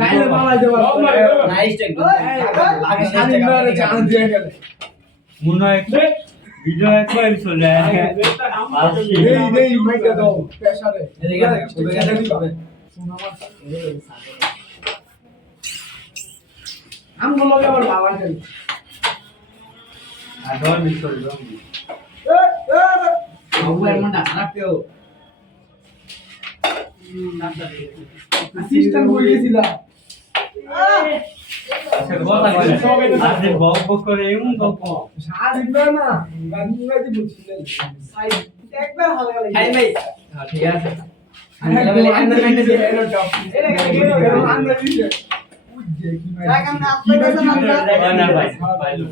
চাইলে মালাই দেব nice take আগে শালিন মেরে চান দিয়ে গেলে মনে হয় ভিডিও একবার চলে দেই মাইকা দাও প্রেসারে এদিকে শোনা মাছ আমগুলো আবার বাবা দেন আদর মিস করে দাও ওপর মনটা খারাপ পেও সিস্টেম হয়ে গেছিল আচ্ছা কথা বলে আজকে গল্প করে এমন গল্প সাজিবে না গানি বুঝছিলেন সাই একবার হালকা লাগে খাই ভাই হ্যাঁ ঠিক আছে লেভেলে আন্দাজ মেইনটেইন দিয়ে এর টপ এটা গেল আন্দাজ দিছে বুঝছে কি ভাই রাখাম না আপনাদের না ভাই পাইলো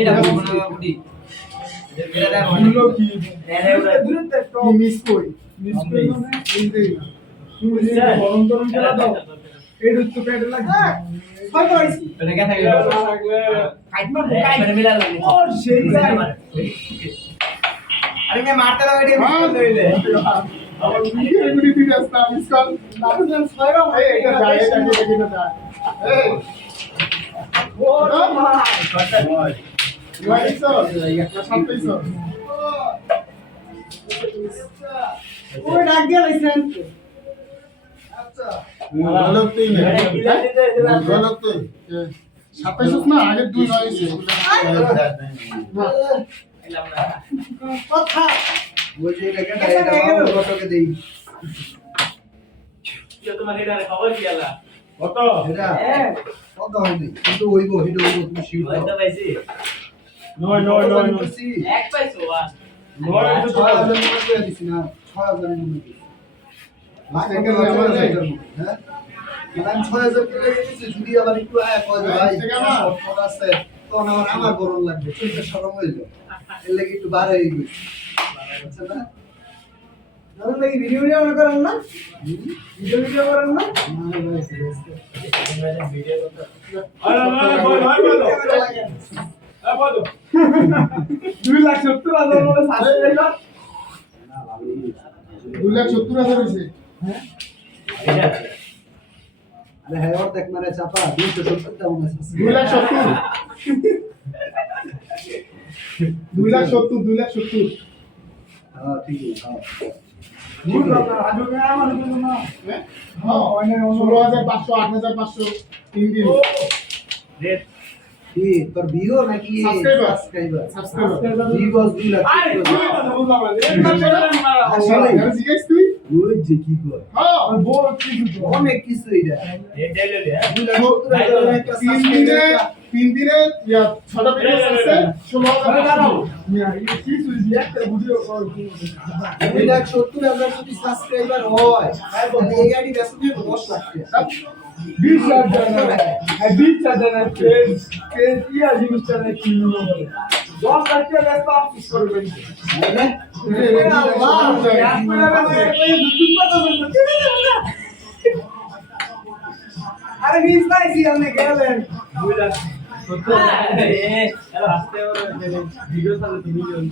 এটা বলবো বুটি এটা দেখো হলো কি এরে দূরে তো মিস করি মানে এই দেই না তুমি যে গরম গরম খেলা দাও এটা তো পেটে লাগে ছয় করেছি এটা কে থাকে কাইট মার কাইট মানে মিলা লাগে ও সেই যায় আরে মে মারতে দাও এটা মিস লইলে আমার ভিডিও এগুলি দিতে আসতা মিস কল না ছয় রাও এই এটা যায় এটা দেখি না যায় এই ও মাই ওয়াইসো একটা সাতইছো ওই ডাক দিয়া লাইছেন আচ্ছা গলত তুই না গলত তুই সাতাইশ না আগে দুই হয়েছে কথা বলছি এটা কে এটা কতকে দেই কি তোমার এটা খবর কি আলা কত এটা কত হয়নি কিন্তু হইবো এটা হইবো তুমি শিউ দাও কত পাইছি নয় নয় নয় নয় এক পাইছো নয় তো 6000 টাকা করে দিছি না 6000 এর মধ্যে লাখ টাকা আমার যাইতাম হ্যাঁ আমি 6000 টাকা দিছি যদি আবার একটু আয় কয় ভাই শর্ট আছে তখন আমার গরম লাগবে চলতে শরম হইলো এর লাগি একটু বাড়াই গেছে আচ্ছা না ধরুন লাগি ভিডিও করেন না ভিডিও করেন না না ভাই ভিডিও করতে আরে ভাই বলো এ বলো 2,70,000 বলে সাবস্ক্রাইবার না ভালো 2,70,000 হয়েছে হ্যাঁ আরে হ্যাঁ ওর দেখ মারে চাপা 270 টাকা মনে আছে 2,70,000 হ্যাঁ ঠিক আছে হ্যাঁ ভুল কথা আজও না আমার জন্য না হ্যাঁ 16,500 8,500 তিন দিন রেট কি তোর ভিউ নাকি সাবস্ক্রাইবার সাবস্ক্রাইবার ভিউ বস 2 লাখ আরে তুমি কথা বললাম আসলে জিজ্ঞেস তুই ওই যে কি কর হ্যাঁ বড় কিছু অনেক কিছু এটা রেট দিলে রে 2,70,000 একটা তিন দিনে ইয়া 6টা পেজ আছে 16,000 কিছু একটা ভিডিও কর 2,70,000 যদি সাবস্ক্রাইবার হয় তাহলে এই গাড়ি বেচতে হবে 10 লাখ টাকা 20,000 আর 20,000 কে ইয়া জিনিসটা নাকি নিলো 10 লাখ টাকা ব্যস্ত অফিস করবেন আরে মিস পাইছি আপনি গেলেন 2 লাখ 70 এ এলা আসতে ওর ভিডিও চালু মিলিয়ন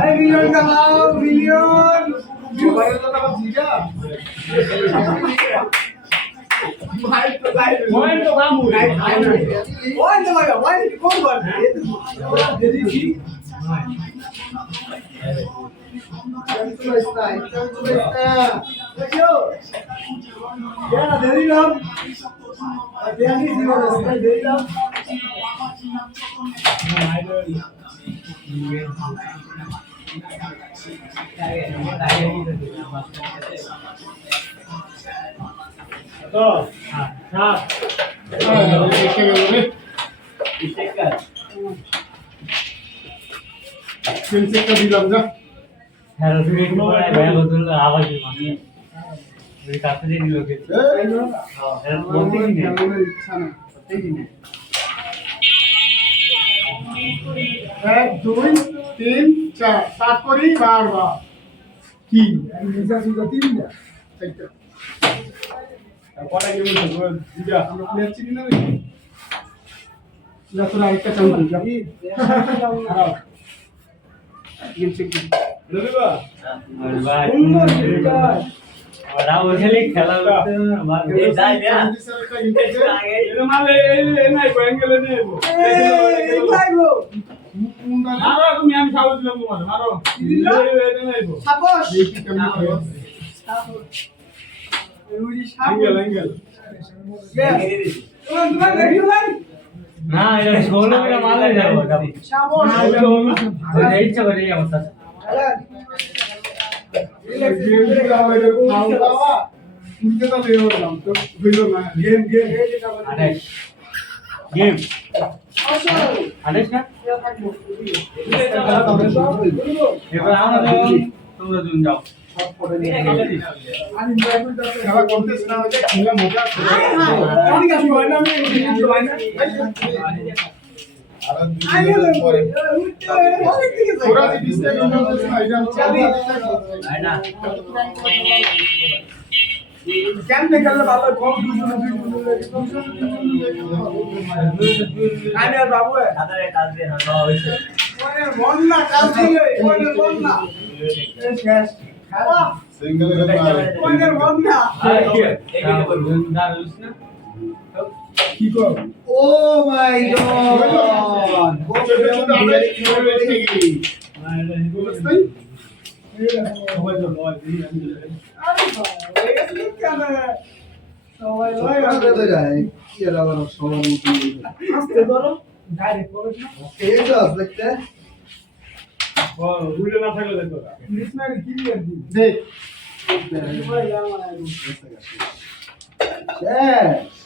এই মিলিয়ন কামাও মিলিয়ন মোবাইল তো টাকা জিগা ওই তো কামু ওই তো লাগা ওই কোন বল দিদি দেখো ya দেরি নাম দেখি দিও না দেরি নাম তো হ্যাঁ দেখে গেল রে ইসেকা সেন্সেকটা দিলাম যা হ্যাঁ তুমি কোনো ভাই বদল আওয়াজ মানে ওই কাছে দিয়ে দিল কে হ্যাঁ বলতে কি নেই ইচ্ছা না বলতে কি নেই 1 2 3 4 স্টার্ট করি বারবার কি নিচা সুদা তিন না চারটা কটা কি বলছো দিদা আমরা প্লেয়ার চিনি না রে না তোরা একটা চাউল যা খারাপ গেম চেক দিবি আর ভাই সুন্দর ওরা ওখানে খেলা করতে মারবে যাই না এর মালে এই নাই অ্যাঙ্গেলে নেই মারো তুমি আমি খাওয়া দিলাম তোমার মারো অ্যাঙ্গেল না এটা 16 মিনিট মারলে যাবো ইচ্ছা করে আমার সাথে গেম আদেশ না এবার আমাদের তোমরা দুজন যাও খেলা করতেছ না খেলা মজা ওরা যে ডিসপ্লে করতেছ না এটা তাই না কেমনে খেললে ভালো কম আমি আর বাবু তাদের কাজ দিয়ে না হইছে মন না কাজ দিয়ে মন না শেষ খেলা সিঙ্গেল খেলা মনের মন না কি কর ও মাই গড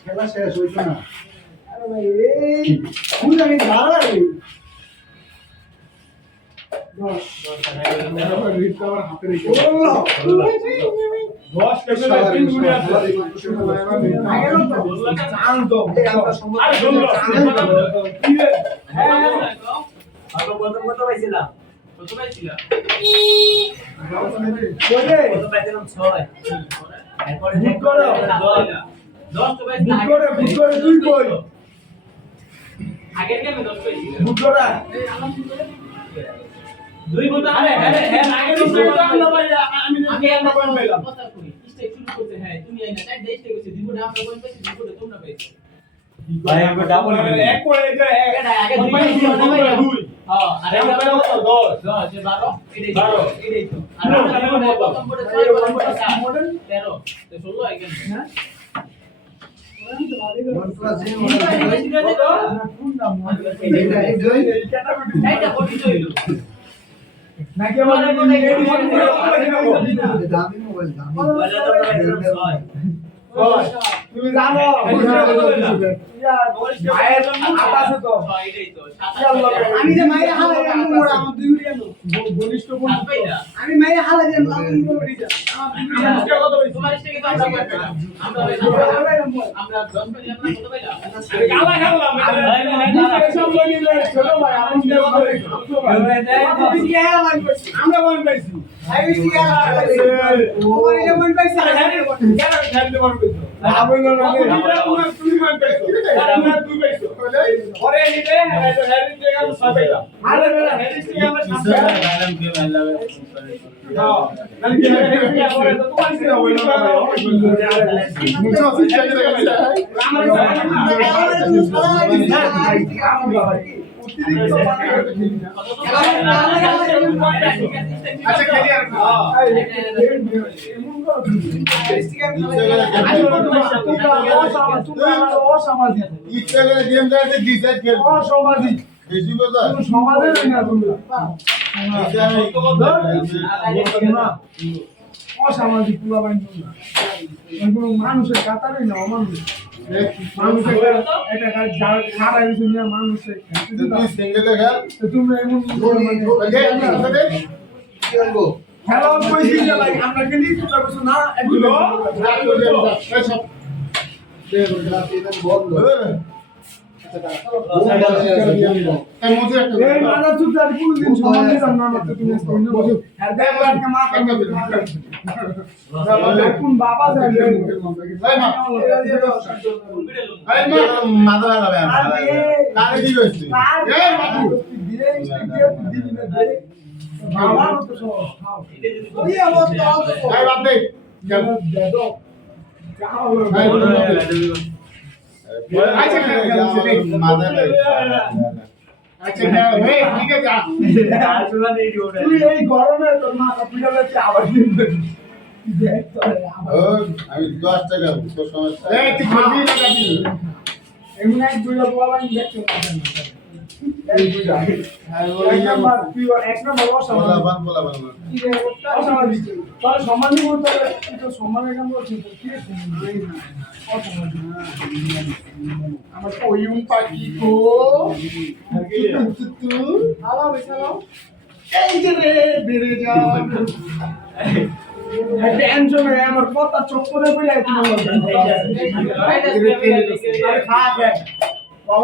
খেলা শেষ হইতো না আগের গেমে 10 পেয়েছিল দুই ঘন্টা আরে আগে আমরা পয়েন্ট পেলাম কথা করি স্টেক শুরু করতে হ্যাঁ তুমি আইনা তাই দেশ থেকে দুই ঘন্টা আমরা পয়েন্ট পেয়েছি দুই ঘন্টা তোমরা পেয়েছো ভাই আমরা ডাবল এক করে এটা আগে দুই হ্যাঁ আরে আমরা 10 যে 12 এটাই তো আর আমরা প্রথম পড়ে 6 প্রথম পড়ে 7 মডেল 13 তো 16 আইগেন হ্যাঁ এইটা কোটি হইল নাকি আমাদের দামি মোবাইল দামি তুমি জানো মায়ের আতাছে তো আমি যে মায়ের হালা দেন মোড় আমার দুই উড়িয়ে নো ঘনিষ্ঠ বন্ধু আমি মায়ের হালা দেন আমার দুই উড়িয়ে আমার কত হইছে তোমার স্টেকে তো আমরা আমরা 10 পেলে আমরা কত পাইলাম গালা খেললাম সব লইলে ছোট ভাই আমাদের কত হইছে আমরা বল পাইছি আমি সিয়া ওর এটা মন পাইছে কেন খেলতে পারবে তো আবল না তুমি মান পাইছো আমরা দুই পাইছো পরে নিতে এটা হেডিং থেকে আমরা সব পাইলাম আরে না হেডিং থেকে আমরা সব পাইলাম মানে কি হেডিং থেকে পরে তো তোমার সিরা হইলো না মুখে অফিস থেকে গেছে আচ্ছা খেলি আর ইচ্ছা করে গেম খেলতে ডিসাইড খেলবো অসামাজিক বেশি কথা সমাজের না তোমরা অসামাজিক পুরা বাইন তোমরা কোনো মানুষের কাতারই না অমানুষ মানুষের এটা খারাপ কিছু নিয়ে মানুষের তুই সিঙ্গেলে খেল তোমরা এমন কি হইবো খেলা কইছি যে ভাই আমরা খেলি তোমরা কিছু না এগুলো বন্ধ এই মানা চুপ দাদি কোনদিন সমাজ দিতাম না মাত্র তুমি স্কুলে বসো আর দেখো আর কে মাথা কোন বাবা যায় মাথা লাগাবে কারে কি কইছিস এই মাথু দিয়ে দিবি না দে বাবা তো সব খাও দিয়ে অবস্থা ভাই বাপ দে দেখো আচ্ছা ঠিক আছে তুই এই গরমে তোর মাথা পিটা যাচ্ছে আবার কিনবে দেখ তোরে আমি 10 টাকা তোর সমস্যা এই তুই খাবি না খাবি এমন এক দুইটা বলা দেখছো এই দুইটা এক নাম্বার তুই এক নাম্বার অসাধারণ বলাবান অসাধারণ তাহলে সম্মান দিব তাহলে তুই তো সম্মানের কাম করছিস তো কি আমার ওইম পাখি গো হালো বেসালো এই যে রে বেড়ে যাও টেনশন নেই আমার কথা চোখ করে বলে তুমি বলবে আরে খা